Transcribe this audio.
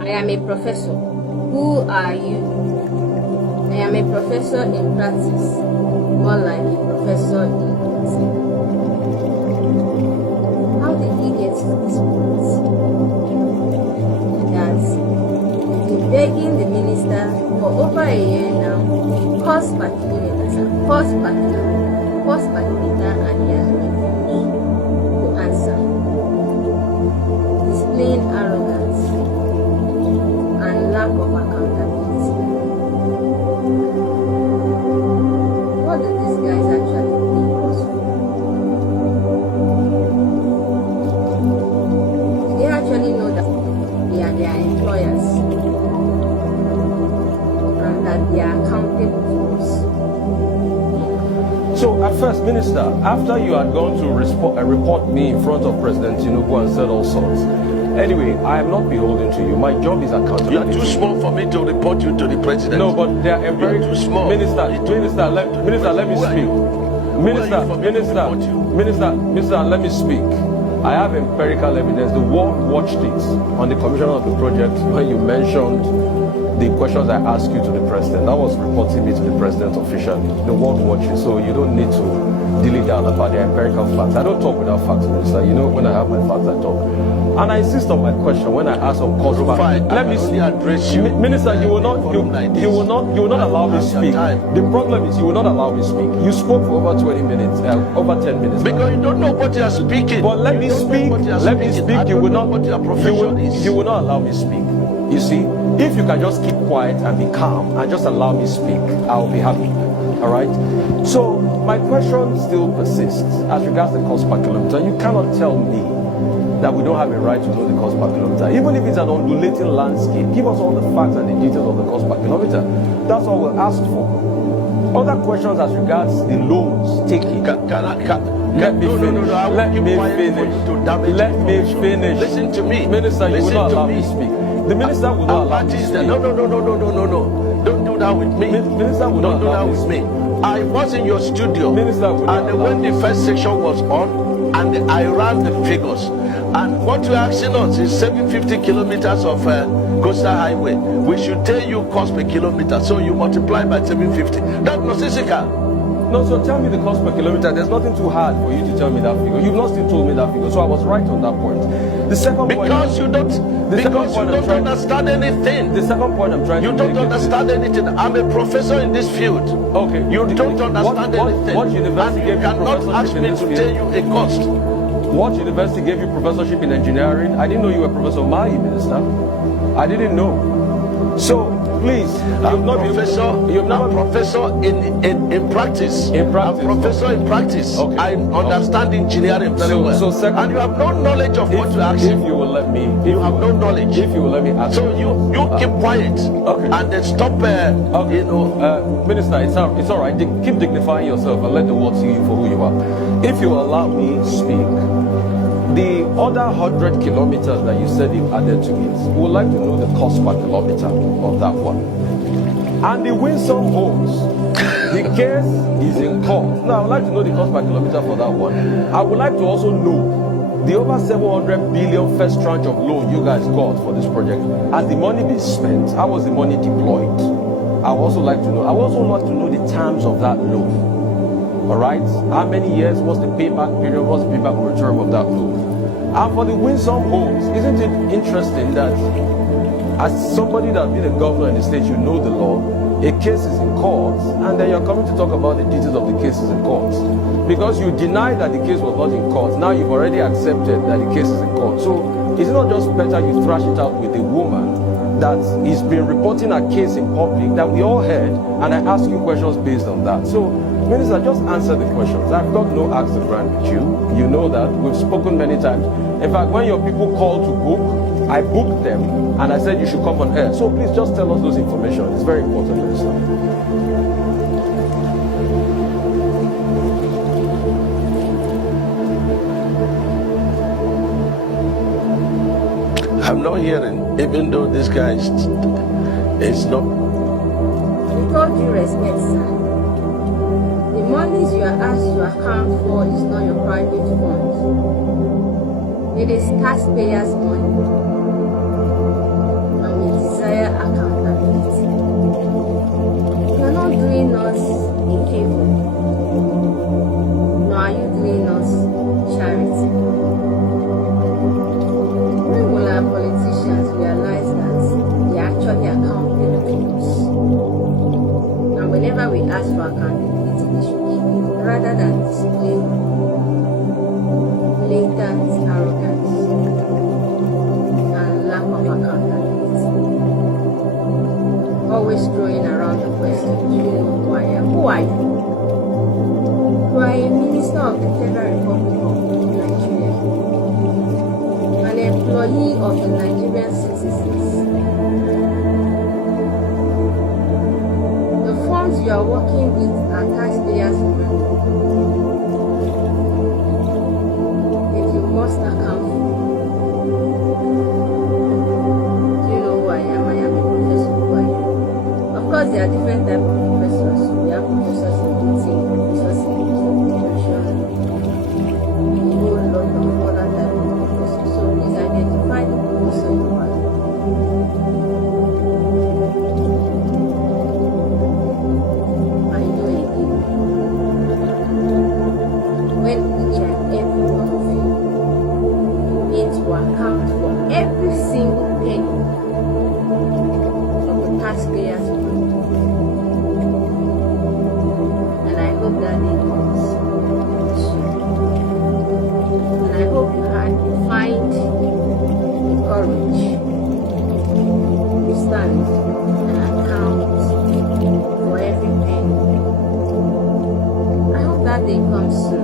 I am a professor. Who are you? I am a professor in practice, more like a professor in theory. How did he get to this point? That he's been begging the minister for over a year now, cost per kilometer, and he has refused to answer. Displaying arrogance and lack of accountability. What do these guys actually think us for? Do they actually know that they are their employers and that they are accountable to us? So at first, Minister, after you had gone to report me in front of President Tinubu and said all sorts, anyway, I am not beholden to you. My job is accountability. You're too small for me to report you to the president. No, but they are very too small. Minister, let me speak. Minister, let me speak. I have empirical evidence. The world watched it on the commission of the project when you mentioned the questions I asked you to the president. That was reporting me to the president officially. The world watching, so you don't need to dilly down about the empirical facts. I don't talk without facts, Minister. You know, when I have my facts, I talk. And I insist on my question when I ask on cost. Let me address you. Minister, you will not allow me speak. The problem is you will not allow me speak. You spoke for over 20 minutes, over 10 minutes. Because you don't know what you are speaking. But let me speak. Let me speak. You will not. You will not allow me speak. You see, if you can just keep quiet and be calm and just allow me speak, I'll be happy. All right. So my question still persists as regards the cost per kilometer. You cannot tell me that we don't have a right to know the cost per kilometer. Even if it's an undulating landscape, give us all the facts and the details of the cost per kilometer. That's all we'll ask for. Other questions as regards the loans taken. Let me finish. Let me finish. Listen to me. Minister, you will not allow me to speak. The minister will not allow me to speak. No. Don't do that with me. Minister will not allow me to speak. I was in your studio. Minister will not allow when the first section was on, and I ran the figures. And what you're asking us is 750 kilometers of coastal highway. We should tell you cost per kilometer. So you multiply by 750. That's nonsensical. No, so tell me the cost per kilometer. There's nothing too hard for you to tell me that figure. You've not still told me that figure. So I was right on that point. The second point. Because you don't understand anything. The second point I'm trying to make. You don't understand anything. I'm a professor in this field. Okay. You don't understand anything. What university gave you cannot ask me to tell you a cost. What university gave you professorship in engineering? I didn't know you were Professor Mai, Minister. I didn't know. So please, I'm professor in practice. In practice. I'm professor in practice. Okay. I understand engineering very well. So second, and you have no knowledge of what you're asking. If you will let me. You have no knowledge. If you will let me ask. So you keep quiet. Okay. And then stop. Okay. Minister, it's all right. Keep dignifying yourself and let the world see you for who you are. If you allow me to speak, the other 100 kilometers that you said you've added to it, we would like to know the cost per kilometer of that one. And the Winsome Homes, the case is in court. Now, I would like to know the cost per kilometer for that one. I would like to also know the over 700 billion first tranche of loan you guys got for this project. Has the money been spent? How was the money deployed? I would also like to know. I would also like to know the terms of that loan. All right? How many years? What's the payback period? What's the payback return of that loan? And for the Winsome Homes, isn't it interesting that as somebody that's been a governor in the state, you know the law, a case is in court, and then you're coming to talk about the details of the cases in court. Because you denied that the case was not in court, now you've already accepted that the case is in court. So is it not just better you thrash it out with a woman that is been reporting a case in public that we all heard, and I ask you questions based on that? So, Minister, just answer the questions. I've got no axe to grind with you. You know that. We've spoken many times. In fact, when your people called to book, I booked them, and I said you should come on air. So please just tell us those information. It's very important, Minister. I'm not hearing, even though this guy is not. With all due respect, sir, the monies you are asked to account for is not your private fund. It is taxpayers' money. And employee of the Nigerian citizens. The funds you are working with are taxpayers' money. And you must account for. Do you know who I am? I am a professor. Who I am? Of course, there are different types of professors. We have professors in teaching, professors in education, a whole lot of other types of professors. So please identify the professor you are. I know again. When each and every one of you need to account for every single penny of the taxpayers' money. And I hope that day comes soon. And I hope you find the courage to stand and account for every penny. I hope that day comes soon.